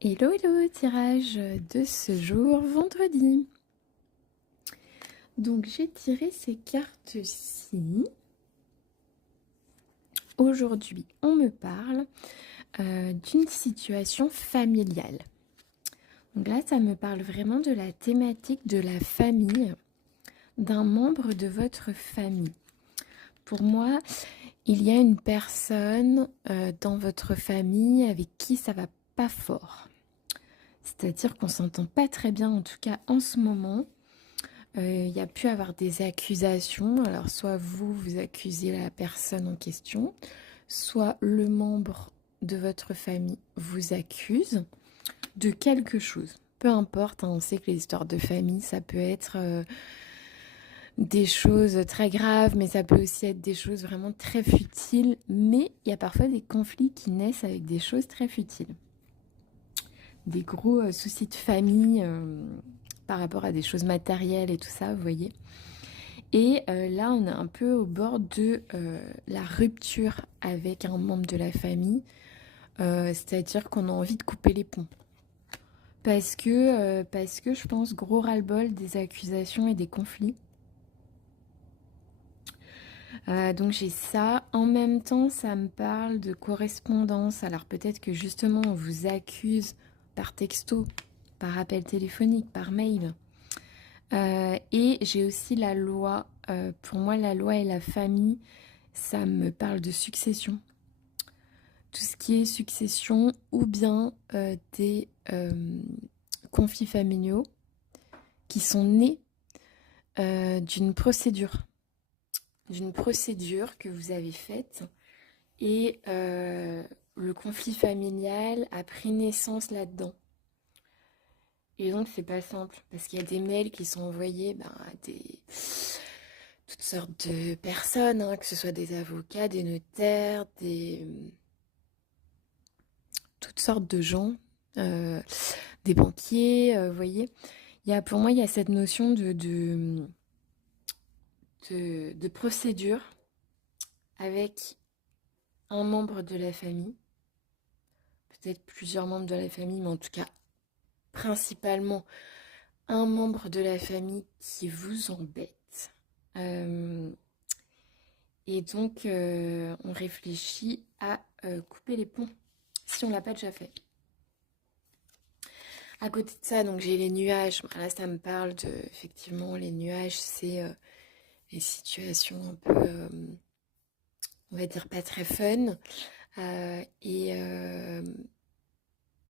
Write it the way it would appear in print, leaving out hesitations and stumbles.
Hello, hello, tirage de ce jour, vendredi. Donc j'ai tiré ces cartes-ci. Aujourd'hui, on me parle d'une situation familiale. Donc là, ça me parle vraiment de la thématique de la famille, d'un membre de votre famille. Pour moi, il y a une personne dans votre famille avec qui ça va pas fort. C'est-à-dire qu'on s'entend pas très bien, en tout cas en ce moment. Il y a pu avoir des accusations. Alors, soit vous accusez la personne en question, soit le membre de votre famille vous accuse de quelque chose. Peu importe, hein, on sait que les histoires de famille, ça peut être des choses très graves, mais ça peut aussi être des choses vraiment très futiles. Mais il y a parfois des conflits qui naissent avec des choses très futiles. Des gros soucis de famille par rapport à des choses matérielles et tout ça, vous voyez. Et là, on est un peu au bord de la rupture avec un membre de la famille, c'est-à-dire qu'on a envie de couper les ponts. Parce que je pense gros ras-le-bol des accusations et des conflits. Donc j'ai ça. En même temps, ça me parle de correspondance. Alors peut-être que justement, on vous accuse par texto, par appel téléphonique, par mail. Et j'ai aussi la loi. Pour moi, la loi et la famille, ça me parle de succession. Tout ce qui est succession ou bien des conflits familiaux qui sont nés d'une procédure. D'une procédure que vous avez faite. Et le conflit familial a pris naissance là-dedans. Et donc, c'est pas simple, parce qu'il y a des mails qui sont envoyés à toutes sortes de personnes, hein, que ce soit des avocats, des notaires, toutes sortes de gens, euh, des banquiers, vous voyez. Pour moi, il y a cette notion de procédure avec un membre de la famille, peut-être plusieurs membres de la famille, mais en tout cas, principalement un membre de la famille qui vous embête. Euh, et donc, on réfléchit à couper les ponts, si on ne l'a pas déjà fait. À côté de ça, donc j'ai les nuages. Là, ça me parle de, effectivement, les nuages, c'est les situations un peu, on va dire, pas très fun. Et